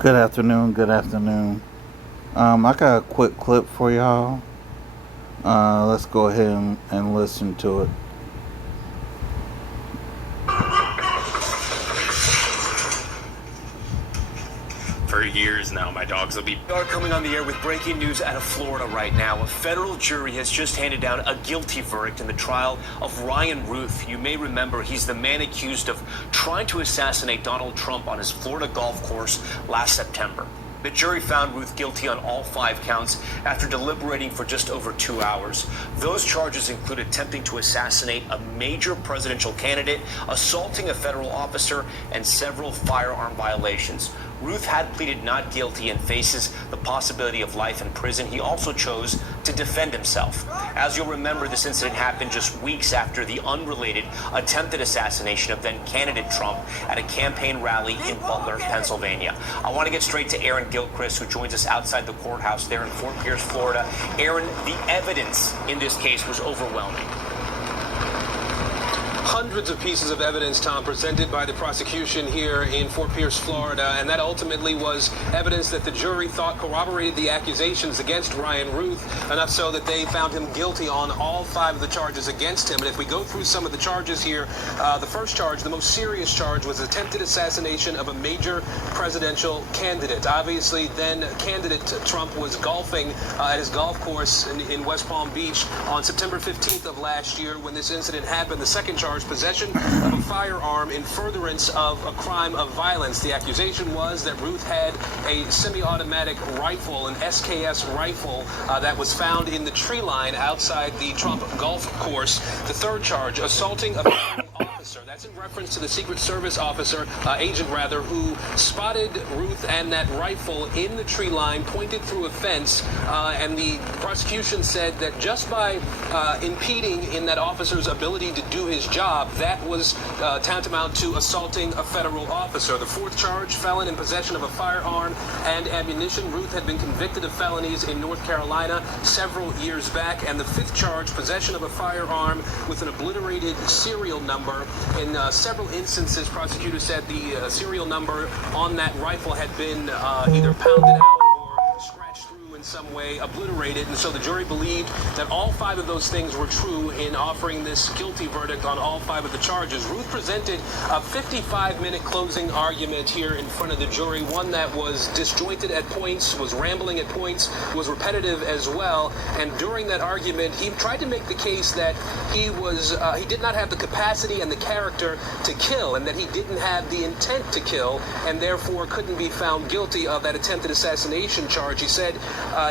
Good afternoon. Good afternoon. I got a quick clip for y'all. Let's go ahead and listen to it. For years now, my dogs will be... We are coming on the air with breaking news out of Florida right now. A federal jury has just handed down a guilty verdict in the trial of Ryan Ruth. You may remember he's the man accused of trying to assassinate Donald Trump on his Florida golf course last September. The jury found Ruth guilty on all 5 counts after deliberating for just over 2 hours. Those charges include attempting to assassinate a major presidential candidate, assaulting a federal officer, and several firearm violations. Ruth had pleaded not guilty and faces the possibility of life in prison. He also chose to defend himself. As you'll remember, this incident happened just weeks after the unrelated attempted assassination of then candidate Trump at a campaign rally in Butler, Pennsylvania. I want to get straight to Aaron Gilchrist, who joins us outside the courthouse there in Fort Pierce, Florida. Aaron, the evidence in this case was overwhelming. Hundreds of pieces of evidence, Tom, presented by the prosecution here in Fort Pierce, Florida, and that ultimately was evidence that the jury thought corroborated the accusations against Ryan Ruth, enough so that they found him guilty on all 5 of the charges against him. And if we go through some of the charges here, the first charge, the most serious charge, was attempted assassination of a major presidential candidate. Obviously, then candidate Trump was golfing at his golf course in West Palm Beach on September 15th of last year when this incident happened. The second charge, possession of a firearm in furtherance of a crime of violence. The accusation was that Ruth had a semi-automatic rifle, an SKS rifle, that was found in the tree line outside the Trump golf course. The third charge, assaulting a federal officer. That's in reference to the Secret Service officer, agent rather, who spotted Ruth and that rifle in the tree line, pointed through a fence, and the prosecution said that just by impeding in that officer's ability to do his job, that was tantamount to assaulting a federal officer. The fourth charge, felon in possession of a firearm and ammunition. Ruth had been convicted of felonies in North Carolina several years back. And the fifth charge, possession of a firearm with an obliterated serial number. In several instances, prosecutors said the serial number on that rifle had been either pounded out or scratched through in some way, obliterated, and so the jury believed that all 5 of those things were true in offering this guilty verdict on all 5 of the charges. Ruth presented a 55-minute closing argument here in front of the jury, one that was disjointed at points, was rambling at points, was repetitive as well, and during that argument, he tried to make the case that he did not have the capacity and the character to kill, and that he didn't have the intent to kill, and therefore couldn't be found guilty of that attempted assassination charge. He said,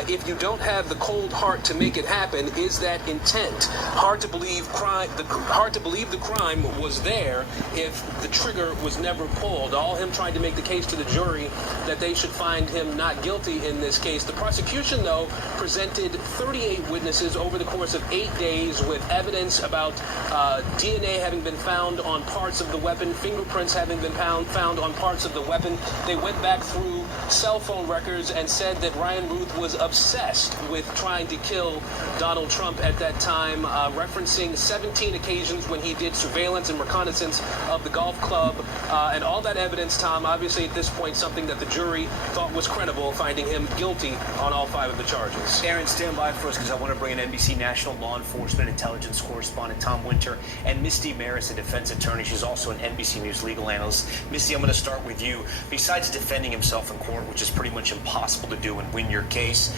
if you don't have the cold heart to make it happen, is that intent? Hard to believe the crime was there if the trigger was never pulled. All him trying to make the case to the jury that they should find him not guilty in this case. The prosecution, though, presented 38 witnesses over the course of 8 days with evidence about DNA having been found on parts of the weapon, fingerprints having been found on parts of the weapon. They went back through cell phone records and said that Ryan Ruth was obsessed with trying to kill Donald Trump at that time, referencing 17 occasions when he did surveillance and reconnaissance of the golf club. And all that evidence, Tom, obviously at this point something that the jury thought was credible, finding him guilty on all 5 of the charges. Aaron, stand by for us because I want to bring in NBC National Law Enforcement Intelligence correspondent Tom Winter and Misty Maris, a defense attorney. She's also an NBC News legal analyst. Misty, I'm going to start with you. Besides defending himself in court, which is pretty much impossible to do and win your case,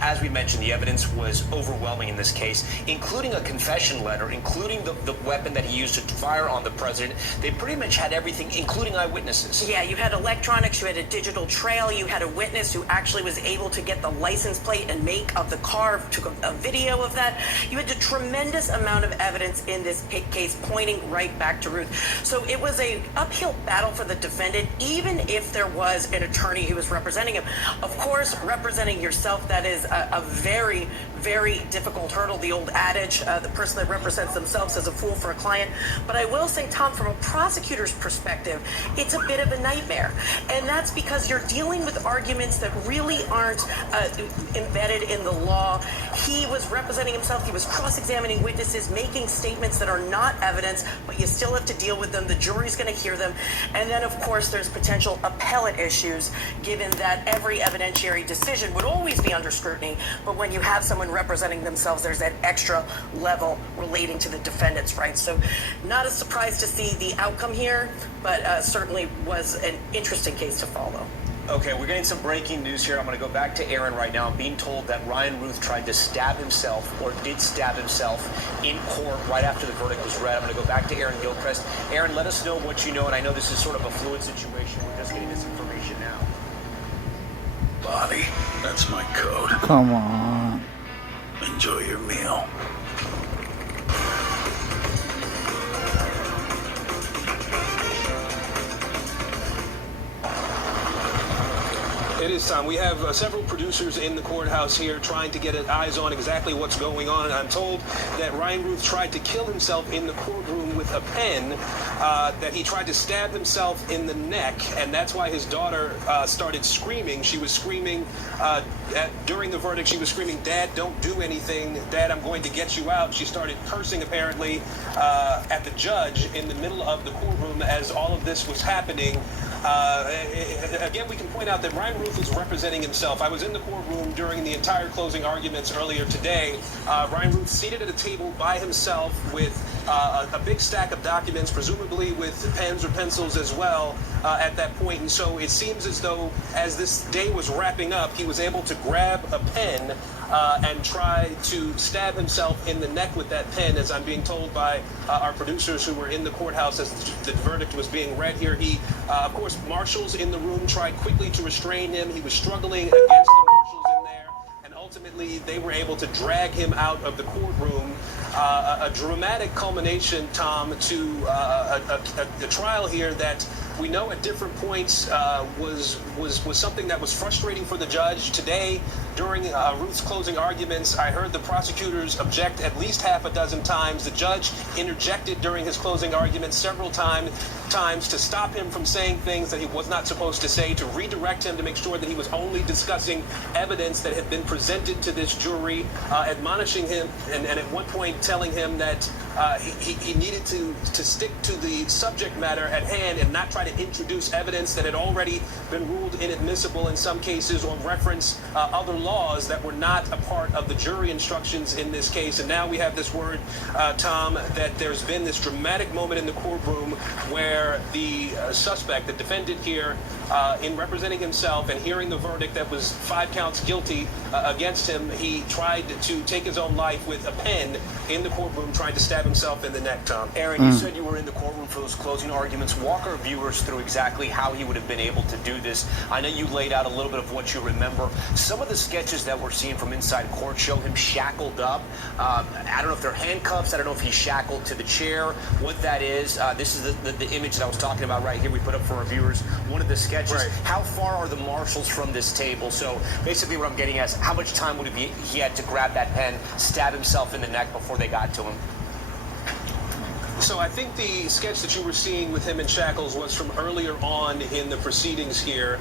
as we mentioned, the evidence was overwhelming in this case, including a confession letter, including the weapon that he used to fire on the president. They pretty much had everything, including eyewitnesses. Yeah, you had electronics, you had a digital trail, you had a witness who actually was able to get the license plate and make of the car, took a video of that. You had a tremendous amount of evidence in this case pointing right back to Ruth. So it was a uphill battle for the defendant, even if there was an attorney who was representing him. Of course, representing yourself, that is a very, very difficult hurdle. The old adage, the person that represents themselves as a fool for a client. But I will say, Tom, from a prosecutor's perspective, it's a bit of a nightmare. And that's because you're dealing with arguments that really aren't embedded in the law. He was representing himself. He was cross-examining witnesses, making statements that are not evidence, but you still have to deal with them. The jury's going to hear them. And then, of course, there's potential appellate issues, given that every evidentiary decision would always be under scrutiny. But when you have someone representing themselves, there's that extra level relating to the defendant's rights. So not a surprise to see the outcome here, but certainly was an interesting case to follow. Okay, we're getting some breaking news here. I'm going to go back to Aaron right now. I'm being told that Ryan Ruth tried to stab himself, or did stab himself, in court right after the verdict was read. I'm going to go back to Aaron Gilchrist. Aaron, let us know what you know, and I know this is sort of a fluid situation. We're just getting this information now. Body, that's my code. Come on. Enjoy your meal. It is time. We have several producers in the courthouse here trying to get eyes on exactly what's going on. And I'm told that Ryan Ruth tried to kill himself in the courtroom with a pen, that he tried to stab himself in the neck, and that's why his daughter started screaming. She was screaming during the verdict. She was screaming, "Dad, don't do anything. Dad, I'm going to get you out." She started cursing, apparently, at the judge in the middle of the courtroom as all of this was happening. Again, we can point out that Ryan Ruth was representing himself. I was in the courtroom during the entire closing arguments earlier today. Ryan Ruth seated at a table by himself with a big stack of documents, presumably with pens or pencils as well at that point. And so it seems as though as this day was wrapping up, he was able to grab a pen and try to stab himself in the neck with that pen, as I'm being told by our producers who were in the courthouse as the verdict was being read here. He, of course, marshals in the room tried quickly to restrain him. He was struggling against the marshals in there, and ultimately they were able to drag him out of the courtroom. A dramatic culmination, Tom, to a trial here that we know at different points was something that was frustrating for the judge. Today, during Ruth's closing arguments, I heard the prosecutors object at least half a dozen times. The judge interjected during his closing arguments several times to stop him from saying things that he was not supposed to say, to redirect him to make sure that he was only discussing evidence that had been presented to this jury, admonishing him, and at one point telling him that he needed to stick to the subject matter at hand and not try to introduce evidence that had already been ruled inadmissible in some cases, or reference other laws that were not a part of the jury instructions in this case. And now we have this word, Tom, that there's been this dramatic moment in the courtroom where the suspect, the defendant here, in representing himself and hearing the verdict that was 5 counts guilty against him, he tried to take his own life with a pen in the courtroom, trying to stab himself in the neck, Tom. Aaron, you said you were in the courtroom for those closing arguments. Walk our viewers through exactly how he would have been able to do this. I know you laid out a little bit of what you remember. Some of the sketches that we're seeing from inside court show him shackled up. I don't know if they're handcuffs. I don't know if he's shackled to the chair, what that is. This is the image that I was talking about right here. We put up for our viewers one of the sketches. Right. How far are the marshals from this table? So basically what I'm getting at is how much time would he had to grab that pen, stab himself in the neck before they got to him? So I think the sketch that you were seeing with him in shackles was from earlier on in the proceedings here.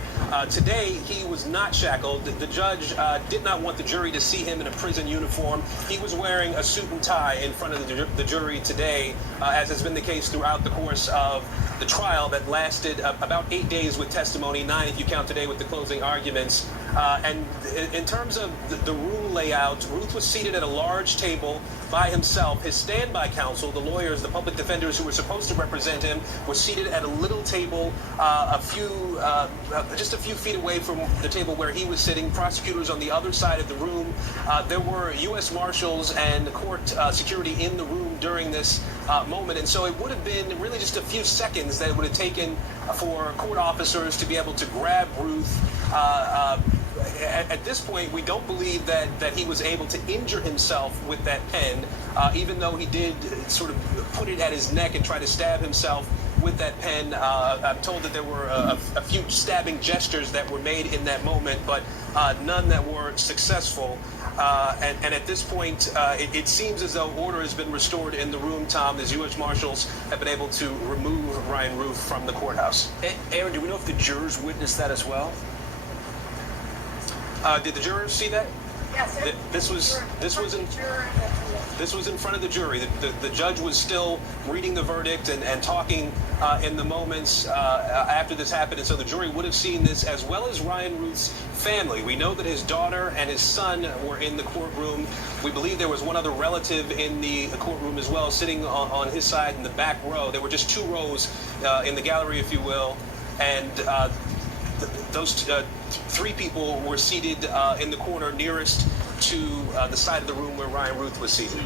Today, he was not shackled. The judge did not want the jury to see him in a prison uniform. He was wearing a suit and tie in front of the jury today, as has been the case throughout the course of the trial that lasted about 8 days with testimony, 9 if you count today with the closing arguments. And in terms of the room layout, Ruth was seated at a large table by himself. His standby counsel, the lawyers, the public defenders who were supposed to represent him, were seated at a little table just a few feet away from the table where he was sitting. Prosecutors on the other side of the room. There were U.S. Marshals and court security in the room during this moment. And so it would have been really just a few seconds that it would have taken for court officers to be able to grab Ruth. At this point, we don't believe that he was able to injure himself with that pen, even though he did sort of put it at his neck and try to stab himself with that pen. I'm told that there were a few stabbing gestures that were made in that moment, but none that were successful. And at this point, it seems as though order has been restored in the room, Tom, as U.S. Marshals have been able to remove Ryan Ruth from the courthouse. Aaron, do we know if the jurors witnessed that as well? Did the jurors see that? Yes, This was in front of the jury. The judge was still reading the verdict and talking in the moments after this happened. And so the jury would have seen this, as well as Ryan Ruth's family. We know that his daughter and his son were in the courtroom. We believe there was one other relative in the courtroom as well, sitting on his side in the back row. There were just two rows in the gallery, if you will. And those three people were seated in the corner nearest to the side of the room where Ryan Ruth was seated.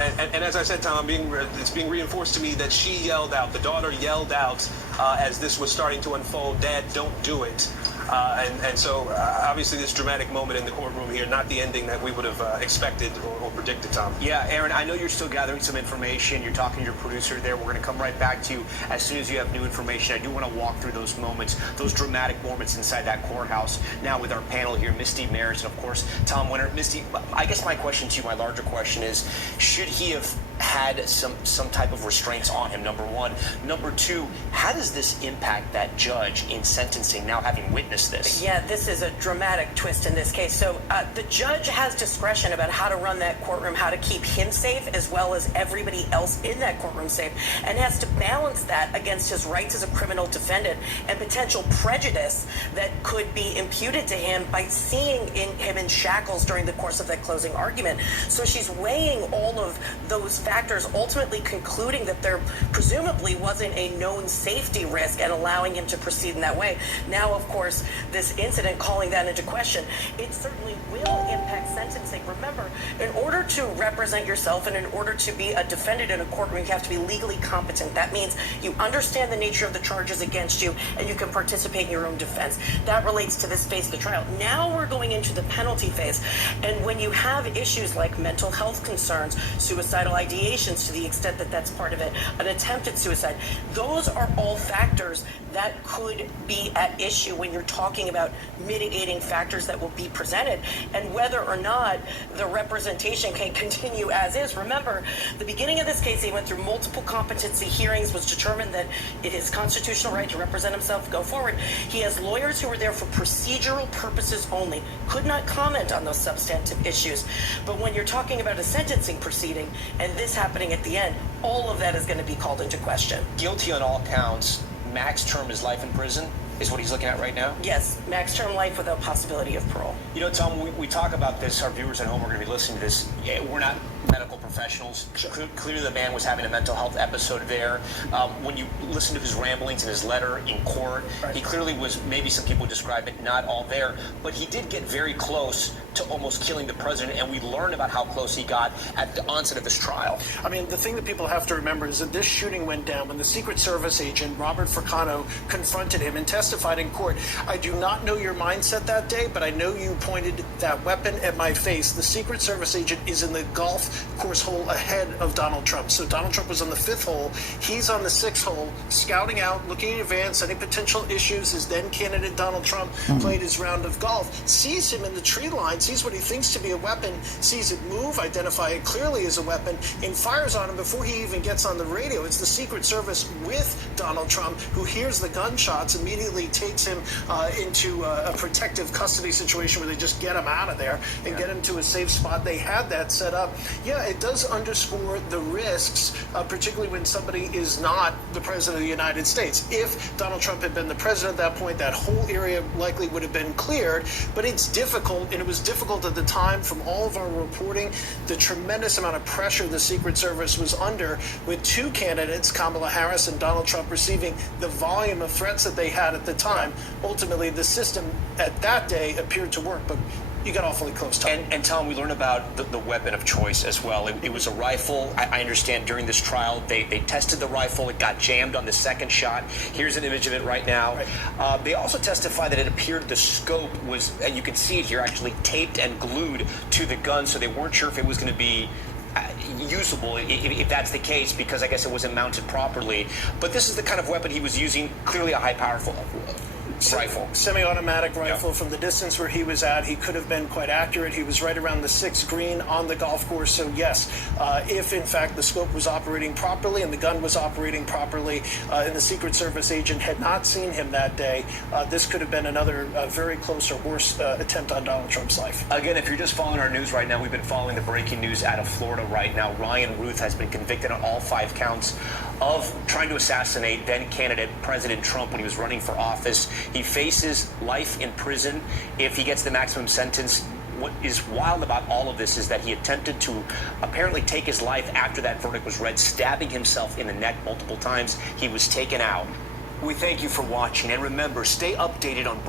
And as I said, Tom, it's being reinforced to me that she yelled out, the daughter yelled out as this was starting to unfold, "Dad, don't do it." And so obviously this dramatic moment in the courtroom here, not the ending that we would have expected or predicted, Tom. Yeah, Aaron, I know you're still gathering some information. You're talking to your producer there. We're going to come right back to you as soon as you have new information. I do want to walk through those moments, those dramatic moments inside that courthouse now with our panel here, Misty Maris and, of course, Tom Winter. Misty, I guess my question to you, my larger question is, should he have had some type of restraints on him, number one? Number two, how does this impact that judge in sentencing now having witnessed this? Yeah, this is a dramatic twist in this case. So the judge has discretion about how to run that courtroom, how to keep him safe as well as everybody else in that courtroom safe, and has to balance that against his rights as a criminal defendant and potential prejudice that could be imputed to him by seeing him in shackles during the course of that closing argument. So she's weighing all of those factors, ultimately concluding that there presumably wasn't a known safety risk and allowing him to proceed in that way. Now, of course, this incident, calling that into question, it certainly will impact sentencing. Remember, in order to represent yourself and in order to be a defendant in a courtroom, you have to be legally competent. That means you understand the nature of the charges against you and you can participate in your own defense. That relates to this phase of the trial. Now we're going into the penalty phase. And when you have issues like mental health concerns, suicidal ideations to the extent that that's part of it, an attempted suicide, those are all factors that could be at issue when you're talking about mitigating factors that will be presented and whether or not the representation can continue as is. Remember, the beginning of this case, he went through multiple competency hearings, was determined that it is constitutional right to represent himself, go forward. He has lawyers who were there for procedural purposes only, could not comment on those substantive issues. But when you're talking about a sentencing proceeding and this happening at the end, all of that is going to be called into question. Guilty on all counts. Max term is life in prison is what he's looking at right now? Yes, max term life without possibility of parole. You know, Tom, we talk about this. Our viewers at home are going to be listening to this. We're not medical professionals. Clearly the man was having a mental health episode there. When you listen to his ramblings and his letter in court, he clearly was, maybe some people describe it, not all there, but he did get very close to almost killing the president, and we learned about how close he got at the onset of this trial. I mean, the thing that people have to remember is that this shooting went down when the Secret Service agent, Robert Fricano, confronted him and testified in court. I do not know your mindset that day, but I know you pointed that weapon at my face. The Secret Service agent is in the golf course hole ahead of Donald Trump. So Donald Trump was on the 5th hole. He's on the 6th hole, scouting out, looking in advance, any potential issues. His then candidate, Donald Trump, played his round of golf, sees him in the tree line, sees what he thinks to be a weapon, sees it move, identify it clearly as a weapon, and fires on him before he even gets on the radio. It's the Secret Service with Donald Trump who hears the gunshots, immediately takes him into a protective custody situation where they just get him out of there and get him to a safe spot. They had that set up. Yeah, it does underscore the risks, particularly when somebody is not the president of the United States. If Donald Trump had been the president at that point, that whole area likely would have been cleared, but it's difficult, and it was difficult at the time from all of our reporting, the tremendous amount of pressure the Secret Service was under with two candidates, Kamala Harris and Donald Trump, receiving the volume of threats that they had at the time. Ultimately, the system at that day appeared to work, but you got awfully close, Tom. And Tom, we learned about the weapon of choice as well. It was a rifle. I understand during this trial, they tested the rifle. It got jammed on the second shot. Here's an image of it right now. Right. They also testified that it appeared the scope was, and you can see it here, actually taped and glued to the gun, so they weren't sure if it was going to be usable if that's the case, because I guess it wasn't mounted properly. But this is the kind of weapon he was using, clearly a high powerful rifle. Semi-automatic rifle. From the distance where he was at, he could have been quite accurate. He was right around the 6th green on the golf course. So yes, if in fact the scope was operating properly and the gun was operating properly, and the Secret Service agent had not seen him that day, this could have been another very close or worse attempt on Donald Trump's life. Again, if you're just following our news right now, we've been following the breaking news out of Florida right now. Ryan Ruth has been convicted on all 5 counts of trying to assassinate then candidate President Trump when he was running for office. He faces life in prison if he gets the maximum sentence. What is wild about all of this is that he attempted to apparently take his life after that verdict was read, stabbing himself in the neck multiple times. He was taken out. We thank you for watching, and remember, stay updated on